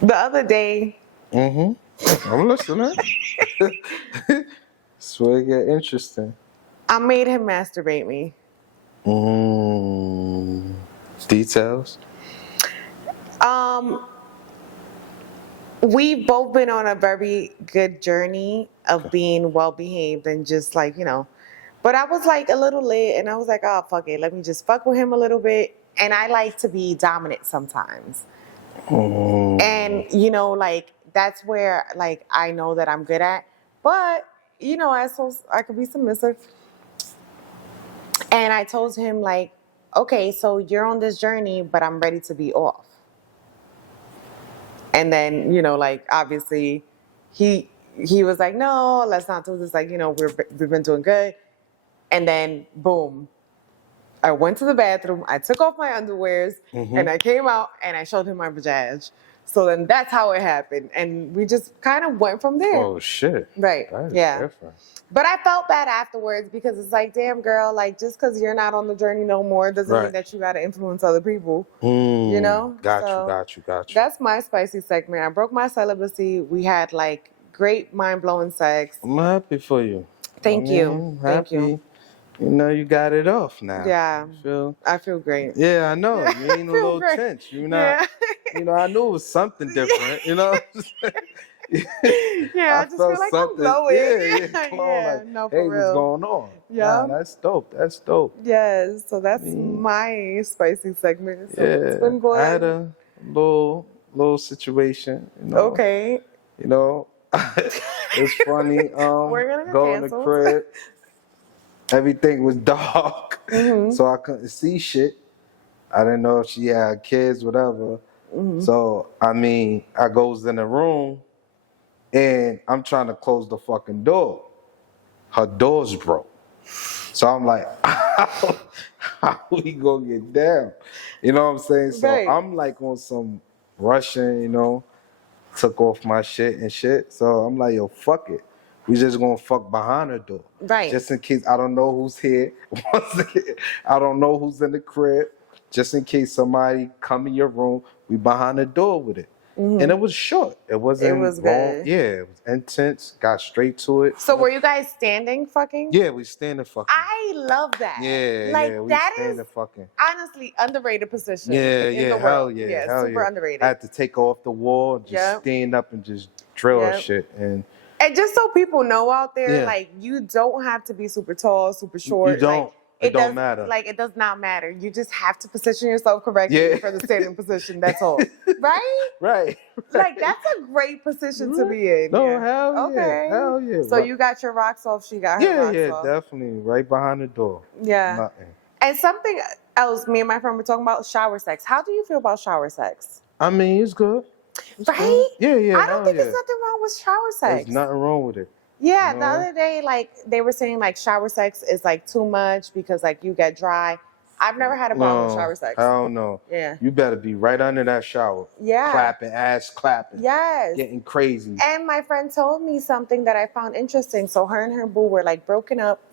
the other day. Mm-hmm. I'm listening. Swear it get interesting. I made him masturbate me. Details? We've both been on a very good journey of being well-behaved and just like, you know. But I was like a little lit and I was like, oh, fuck it. Let me just fuck with him a little bit. And I like to be dominant sometimes. And, you know, like, that's where, like, I know that I'm good at. But, you know, I could be submissive. And I told him, like, okay, so you're on this journey, but I'm ready to be off. And then, you know, like, obviously, he was like, no, let's not do this. Like, you know, we've been doing good. And then, boom, I went to the bathroom. I took off my underwears, and I came out, and I showed him my vajayjay. So then that's how it happened. And we just kind of went from there. Oh, shit. Right. That is different. But I felt bad afterwards because it's like, damn, girl, like, just because you're not on the journey no more doesn't mean that you got to influence other people. You know? Got you. That's my spicy segment. I broke my celibacy. We had, like, great mind-blowing sex. I'm happy for you. Thank you. Thank you. You know, you got it off now. Yeah. I feel great. Yeah, I know. You ain't a little tense. You're not, you know, I knew it was something different, you know? I just feel like I'm glowing. Yeah, no, for hey, real. what's going on? Yeah. Nah, that's dope. Yes, so that's my spicy segment. So it's been going. I had a little situation, you know. Okay. You know, it's funny. We're gonna go in the crib. Everything was dark, so I couldn't see shit. I didn't know if she had kids, whatever. So, I mean, I goes in the room, and I'm trying to close the fucking door. Her door's broke. So I'm like, how we gonna get down? You know what I'm saying? So I'm like on some Russian, you know, took off my shit and shit. So I'm like, yo, fuck it. We just gonna fuck behind her door. Right. Just in case I don't know who's here. I don't know who's in the crib. Just in case somebody come in your room, we behind the door with it. And it was short. It wasn't long. Good. Yeah, it was intense. Got straight to it. So were you guys standing fucking? Yeah, we standing fucking. I love that. Yeah, like, we that standing is fucking. Honestly, underrated position. Yeah, in the hell world. yeah. Hell super underrated. I had to take off the wall, just stand up and just drill her shit. And just so people know out there, like, you don't have to be super tall, super short. You don't. Like, It don't matter. Like, it does not matter. You just have to position yourself correctly for the standing position. That's all. Right? Right. Like, that's a great position to be in. No, yeah. hell yeah. Okay. Hell yeah. So you got your rocks off, she got her rocks off. Yeah, definitely. Right behind the door. Yeah. Nothing. And something else, me and my friend were talking about shower sex. How do you feel about shower sex? I mean, it's good. Right? Good. Yeah. I don't think there's nothing wrong with shower sex. There's nothing wrong with it. Yeah, the other day, like, they were saying, like, shower sex is, like, too much because, like, you get dry. I've never had a problem with shower sex. I don't know. Yeah. You better be right under that shower. Yeah. Clapping, ass clapping. Yes. Getting crazy. And my friend told me something that I found interesting. So her and her boo were, like, broken up for